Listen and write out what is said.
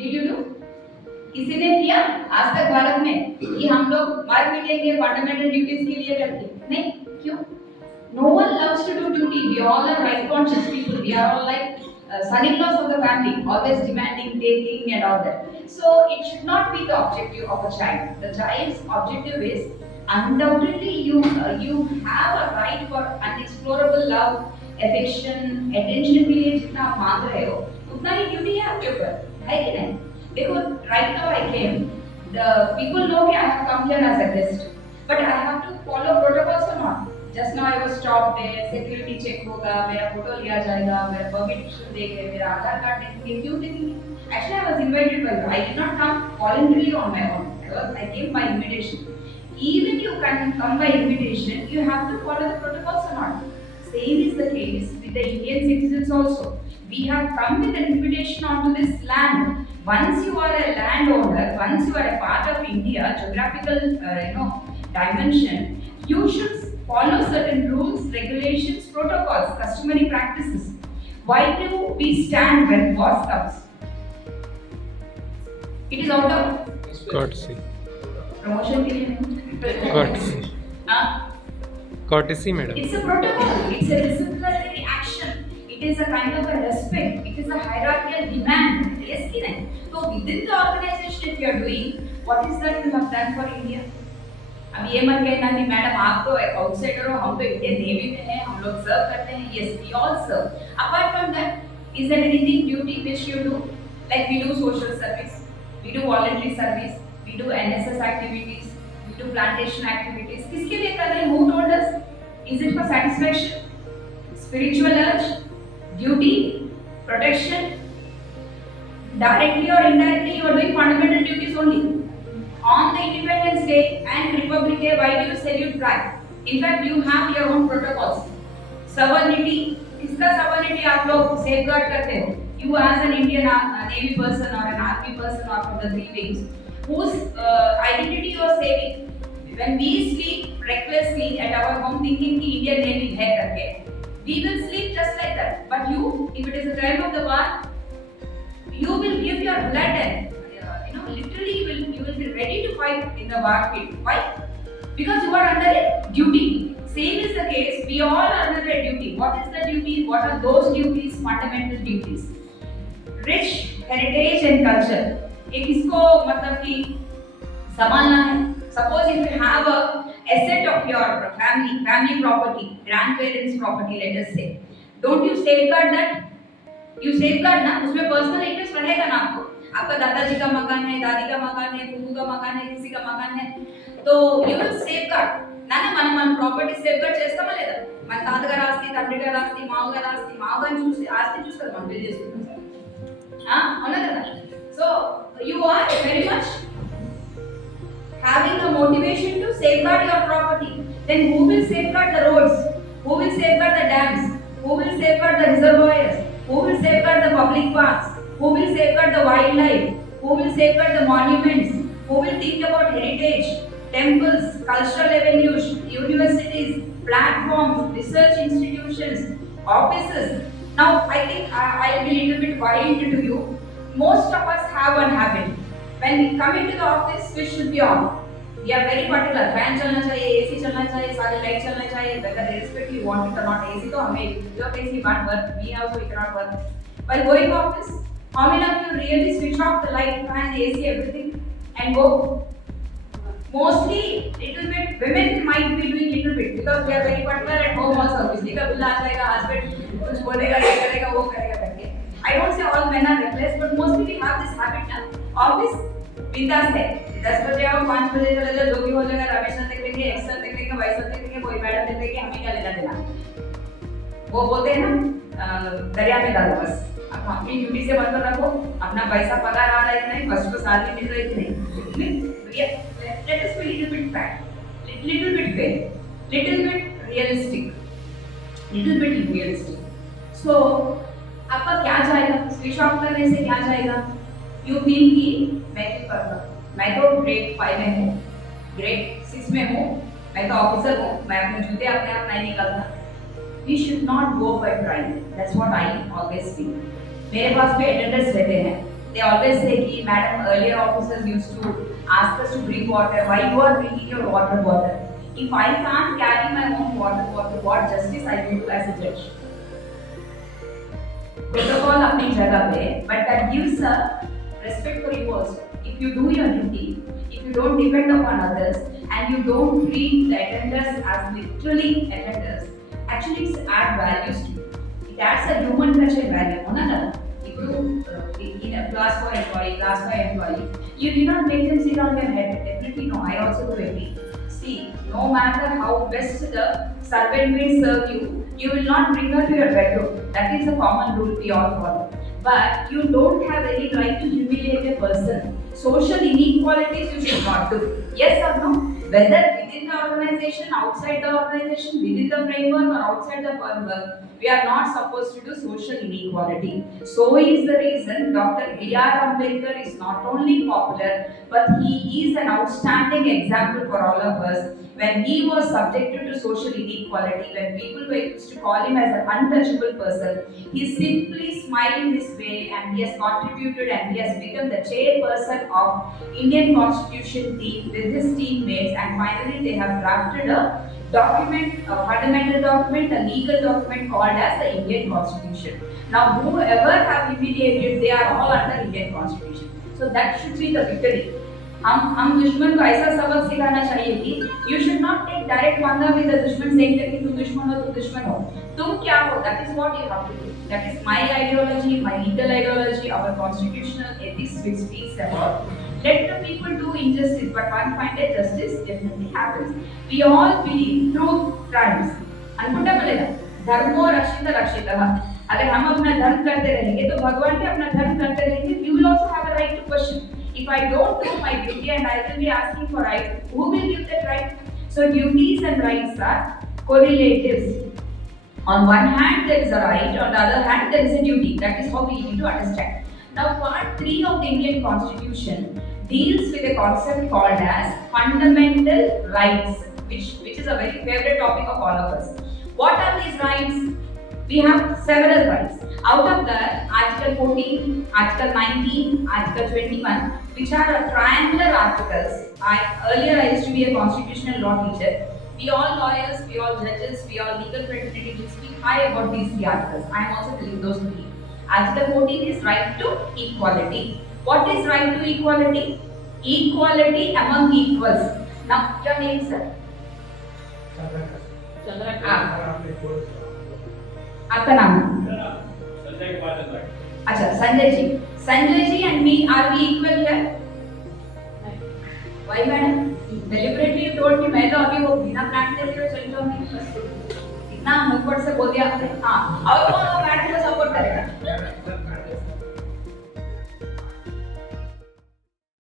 Did you do? किसी ने किया आज तक भारत में कि हम लोग मार्क मीटिंग के फंडामेंटल ड्यूटीज के लिए करते नहीं क्यों? No one loves to do duty. We all are right conscious people. We are all like son-in-laws of the family, always demanding, taking, and all that. So it should not be the objective of a child. The child's objective is undoubtedly you have a right for unexplorable love, affection, attention के लिए जितना आप मांग रहे हो उतना ही duty है आपके ऊपर है कि नहीं? देखो right now I came. The people know me. I have come here as a guest, but I have to follow protocols or not. Just now I was stopped there. Security check होगा, मेरा photo लिया जाएगा, मेरा permission देंगे, मेरा आधार card देखेंगे, क्यों देखेंगे? Actually I was invited by you. I did not come voluntarily on my own. I came by invitation. Even you can come by invitation, you have to follow the protocols or not. Same is the case with the Indian citizens also. We have come with an invitation onto this land. Once you are a landowner, once you are a part of India, geographical dimension, you should follow certain rules, regulations, protocols, customary practices. Why do we stand when boss comes? It is out of courtesy. Promotion के लिए नहीं. Courtesy. Courtesy, madam. It's a protocol. It's a disciplinary action. It is a kind of a respect. It is a hierarchical demand. Yes कि नहीं? So within the organization, if you are doing, what is that you have done for India? अब ये मत कहना कि madam आप तो outsider हो, हम तो इंडियन नेवी में हैं, हम लोग सर्व करते हैं. Yes, we all serve. Apart from that, is there anything duty which you do? Like we do social service, we do voluntary service, we do NSS activities, we do plantation activities. किसके लिए कर रहे हैं? Who told us? Is it for satisfaction? Spiritual urge? Duty? Protection? Directly or indirectly, you are doing fundamental duties only. On the Independence Day and Republic Day, why do you salute flag? In fact, you have your own protocols. Sovereignty, किसका sovereignty आप लोग safeguard करते हो? You as an Indian Navy person or an Army person or from the three wings, whose identity you are saving? When we sleep recklessly at our home thinking कि Indian Navy है करके, we will sleep just like that. But you, if it is a time of the war, you will give your blood and literally you will be ready to fight in the war field. Why? Because you are under a duty. Same is the case. We all are under a duty. What is the duty? What are those duties? Fundamental duties. Rich heritage and culture. एक इसको मतलब कि संभालना है. Suppose if you have a asset of your family property, grandparents' property, let us say, don't you safeguard that? You safeguard ना, उसमें personal interest रहेगा ना आपको. आपका दादाजी का मकान है, दादी का मकान है, फूफू का मकान है, किसी का मकान है, तो you will safeguard. మన ప్రాపర్టీ సేఫ్గార్డ్ చేస్తామా లేదా? మన తాతగారి ఆస్తి, తండ్రి గారి ఆస్తి, మామగారి ఆస్తి, మామగారిని చూసి ఆస్తి చూసి కదా మనం బిల్ చేసుకుంటాం. అవునా కదా? So you are very much having a motivation to safeguard your property. Then who will safeguard the roads? Who will safeguard the dams? Who will safeguard the reservoirs? Who will safeguard the public parks? Who will safeguard the wildlife? Who will safeguard the monuments? Who will think about heritage, temples, cultural avenues, universities, platforms, research institutions, offices? Now, I think I'll be a little bit wild to you. Most of us have one habit. When we come into the office, switch should be on. We are very particular. Fan चलना चाहिए, AC चलना चाहिए, सारे light चलना चाहिए. Whether irrespective you want it or not, AC तो हमें your AC can't work. We also cannot work. While going office, how many of you really switch off the light, fan, AC, everything and go? Mostly, little bit, women might be doing little bit because we are very particular at home also. किसी का bill आ जाएगा, husband कुछ बोलेगा, ये करेगा, वो करेगा करके. I don't say all men are reckless, but mostly we have this habit ना. Office बिंदास है. 10 बजे आओ, 5 बजे चले जाओ, जो भी हो जाएगा, रमेश सर देख लेंगे, एक्स सर देख लेंगे, वाई सर देख लेंगे, कोई मैडम देख लेंगे, हमें क्या लेना देना. वो बोलते हैं ना, दरिया में डालो बस. आप अपनी ड्यूटी से मतलब रखो, अपना पैसा पगार आ रहा है कि नहीं, फर्स्ट को सैलरी मिल रही है कि नहीं. Let us be little bit fair, little bit fair, little bit realistic. So आपका क्या जाएगा? स्विच ऑफ करने से क्या जाएगा? You feel कि मैं क्या कर रहा हूँ? मैं तो ग्रेड 5 में हूँ, ग्रेड 6 में हूँ, मैं तो ऑफिसर हूँ, मैं अपने जूते अपने आप नहीं निकालता. We should not go by pride. That's what I always feel. मेरे पास भी अटेंडेंस रहते हैं, They always say, "Ki, madam, earlier officers used to ask us to bring water. Why you are bringing your water bottle? If I can't carry my own water bottle, what justice I will do as a judge?" Protocol अपनी जगह पे, but that gives a respect for you also. If you do your duty, if you don't depend upon others, and you don't treat the attenders as literally attenders, actually it's add values to you. It adds a human touch and value. हो ना? If you in a class 4 employee, class 5 employee, you did not make them sit on their head. Definitely no. I also do agree. See, no matter how best the servant may serve you, you will not bring her to your bedroom. That is a common rule we all follow. But you don't have any right to humiliate a person. Social inequalities you should not do. Yes or no? Whether within the organization, outside the organization, within the framework or outside the framework, we are not supposed to do social inequality. So is the reason Dr. B.R. Ambedkar is not only popular, but he is an outstanding example for all of us. When he was subjected to social inequality, when people were used to call him as an untouchable person, he simply smiled in his way and he has contributed and he has become the chairperson of Indian Constitution team with his teammates, and finally they have drafted a document, a fundamental document, a legal document called as the Indian Constitution. Now whoever have humiliated, they are all under Indian Constitution. So that should be the victory. हम दुश्मन को ऐसा सबक सिखाना चाहिए कि you should not take direct पंगा with the दुश्मन saying that कि तुम दुश्मन हो तुम क्या हो, that is what you have to do. That is my ideology, my legal ideology, our constitutional ethics which speaks about let the people do injustice, but one find a justice definitely happens. We all believe through crimes. अनुకుంటా बोलेगा धर्मो रक्षित रक्षितः. अगर हम अपना धर्म करते रहेंगे तो भगवान भी अपना धर्म करते रहेंगे. You will also have a right to question. If I don't do my duty and I will be asking for right, who will give that right? So duties and rights are correlatives. On one hand there is a right, on the other hand there is a duty. That is how we need to understand. Now part 3 of the Indian Constitution deals with a concept called as fundamental rights, which is a very favorite topic of all of us. What are these rights? We have several rights. Out of that, Article 14, Article 19, Article 21, which are triangular articles. Earlier I used to be a constitutional law teacher. We all lawyers, we all judges, we all legal fraternity will speak high about these three articles. I am also telling those three. Article 14 is right to equality. What is right to equality? Equality among equals. Now, your name, sir? आपका नाम? अच्छा, Sanjay ji. Sanjay ji and me, are we equal here? Why, madam? Deliberately you told me मैं तो अभी वो बिना plan लेते हुए चल जाऊंगी. इतना मुंह पर से बोल दिया आपने. हाँ, अब कौन वो मैडम को सपोर्ट करे?